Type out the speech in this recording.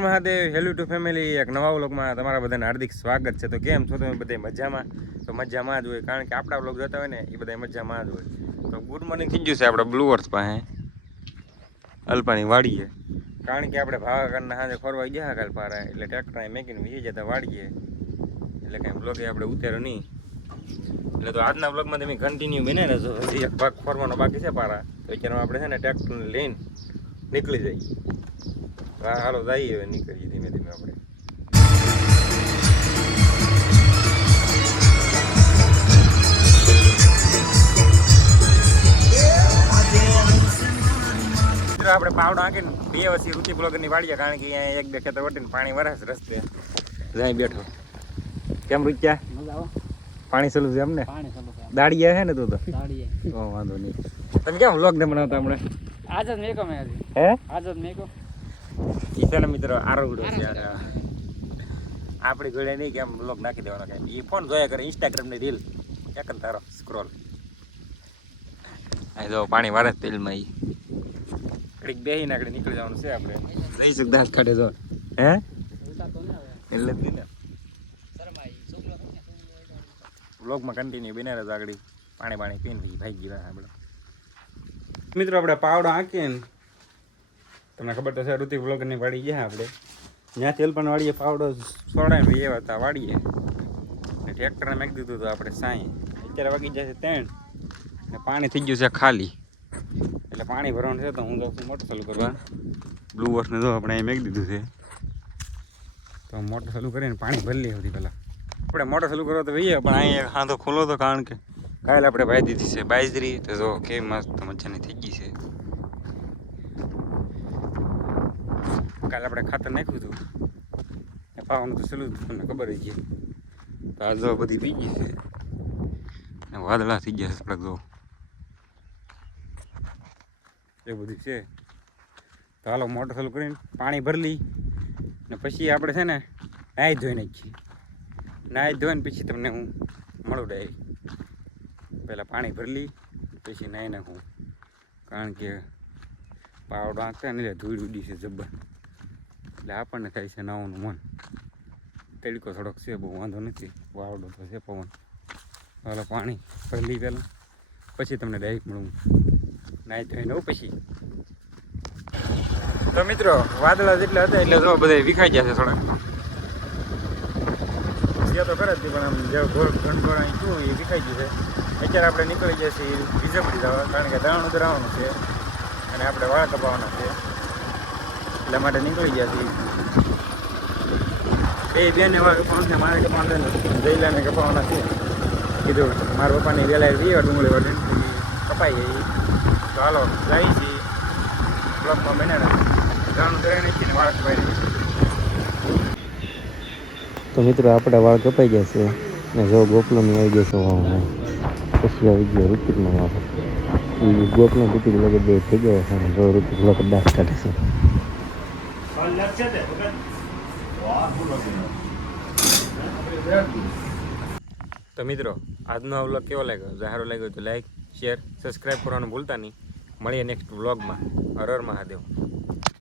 Mahadev, hello two family. એક નવા વ્લોગમાં તમારા બધાને હાર્દિક સ્વાગત છે. તો કેમ છો તમે બધા? મજામાં? તો મજામાં જ હોય, કારણ કે આપણા વ્લોગ જોતા હોય ને એ બધા મજામાં જ હોય. તો ગુડ મોર્નિંગ થઈ ગયું છે આપણે બ્લુ વર્સ પાસે અલ્પાની વાડીએ, કારણ કે આપણે ભાવાકારના સાંજે ફરવા ગયા કાલ પારા, એટલે ટ્રેક્ટર મેકીને વી જતા વાડીએ, એટલે કાંઈ બ્લોગે આપણે ઉતારો નહીં. એટલે તો આજના બ્લોગમાં તમે કન્ટિન્યુ બને રહેજો. હજી એક ભાગ ફરવાનો બાકી છે પારા, તો અત્યારમાં આપણે છે ને ટ્રેક્ટરને લઈને નીકળી જઈએ. હા હાલો જઈએ, હવે નીકળીએ ધીમે ધીમે આપણે. આપણે પાવડો આંકીને 2 વર્ષથી રુચિ બ્લોગરની વાડીએ, કારણ કે અહીંયા 1-2 ખેતર વટીને પાણી વરસ રસ્તે જાય બેઠો. કેમ રૂચ્યા? પાણી ચાલુ છે એમને? દાડીએ છે ને તું તો? વાંધો નહીં. તમે કેમ વ્લોગ ને બનાવતા હમણાં? આજ જ મેકો મેં હે આજ જ મેકો ઈશાના મિત્રો આરોગડો છે આપણી જોડે નહીં, કેમ બ્લોગ નાખી દેવાનો કાંઈ. એ ફોન જોયા કરે ઇન્સ્ટાગ્રામની રીલ એક જ તારો સ્ક્રોલ. આ જો પાણી વારે તેલમાં એ કડીક બેસી નાખડે નીકળી જવાનું છે આપણે. જઈ શકતા દાંત કાઢે જો હે એટલે જ નહીં ને. બ્લોગમાં કન્ટિન્યુ બને રહે આગળ. પાણી પીને ભાઈ ગયા આપણે. મિત્રો આપણે પાવડો આંકીને તમને ખબર તો છે ઋતિક બ્લોગરની વાડી ગયા આપણે. ત્યાંથી અલ્પન વાડીએ પાવડો છોડાય એવા હતા વાડીએ, ને ટ્રેક્ટરને મેકી દીધું હતું આપણે સાંઈ. અત્યારે વાગી જશે 3 ને પાણી થઈ ગયું છે ખાલી, એટલે પાણી ભરવાનું છે. તો હું જાઉં છું મોટર ચાલુ કરવા. બ્લુ વર્ષને જો આપણે અહીં મેકી દીધું છે, તો મોટર ચાલુ કરીને પાણી ભરી લઈએ સૌથી પહેલાં. આપણે મોટર ચાલુ કરવા તો વહીએ, પણ અહીં હાથો ખુલ્લો હતો, કારણ કે કાલે આપણે ભાઈ દીધી છે બાજરી. તો જો કેવી મસ્ત મજાની થઈ ગઈ છે. કાલે આપણે ખાતર નાખ્યું હતું ને પાવાનું તો સલું તમને ખબર જ છે. તો આ જો બધી પી ગઈ છે ને વાદળા થઈ ગયા છે થોડાક, જો એ બધું છે. તો હાલો મોટર ચાલુ કરીને પાણી ભરી લઈ, ને પછી આપણે છે ને નાહી ધોઈ નાખીએ. નાહી ધોઈને પછી તમને હું મળું ડાયરી. પહેલાં પાણી ભરી લઈ પછી નાહી નાખું, કારણ કે પાવડો આંકતા ને ધૂળ ઉડી છે જબ્બર, એટલે આપણને થાય છે નાવાનું મન. તડકો થોડોક છે, બહુ વાંધો નથી, વાવડો તો છે પવન. હાલો પાણી ભરી લઈ પહેલાં, પછી તમને ડાયરેક્ટ મળું નાહી ધોઈને આવું પછી. તો મિત્રો વાદળા જેટલા હતા એટલે જો બધા વિખાઈ ગયા છે થોડાક. જે તો કરે જ પણ આમ જે ઘંટોળ અહીં શું એ વિખાઈ ગયું છે. અત્યારે આપણે નીકળી જઈએ છીએ વિજયપુરી જવા, કારણ કે દાણ ઉતરાવાનું છે અને આપણે વાળ કપાવવાના છે, એટલા માટે નીકળી ગયા છીએ. એ બેને વાળ કપાવવાને મારે કપાવવાના, જઈલાને કપાવવાના છે. કીધું મારા પપ્પાની વહેલા રીવા ડુંગળી વાળી કપાઈ ગઈ. તો હાલો જાય છીએ બ્લોકમાં બનાવ્યા દાણ ઉતરાય નથી ને વાળ કપાઈ રહી. તો મિત્રો આપણે વાળ કપાઈ જશે ને જો ગોપલોની આવી જશે વાળમાં, પછી આવી ગયો ઋતિકનો વાળ. એ ગોપલો ઋતિક લગે બે થઈ ગયા છે, જો ઋતિક લોકો દાંત કાઢે છે. તો મિત્રો આજનો આ વ્લોગ કેવો લાગ્યો? સારો લાગ્યો તો લાઈક, શેર, સબસ્ક્રાઈબ કરવાનું ભૂલતા નહીં. મળીએ નેક્સ્ટ વ્લોગમાં. હર હર મહાદેવ.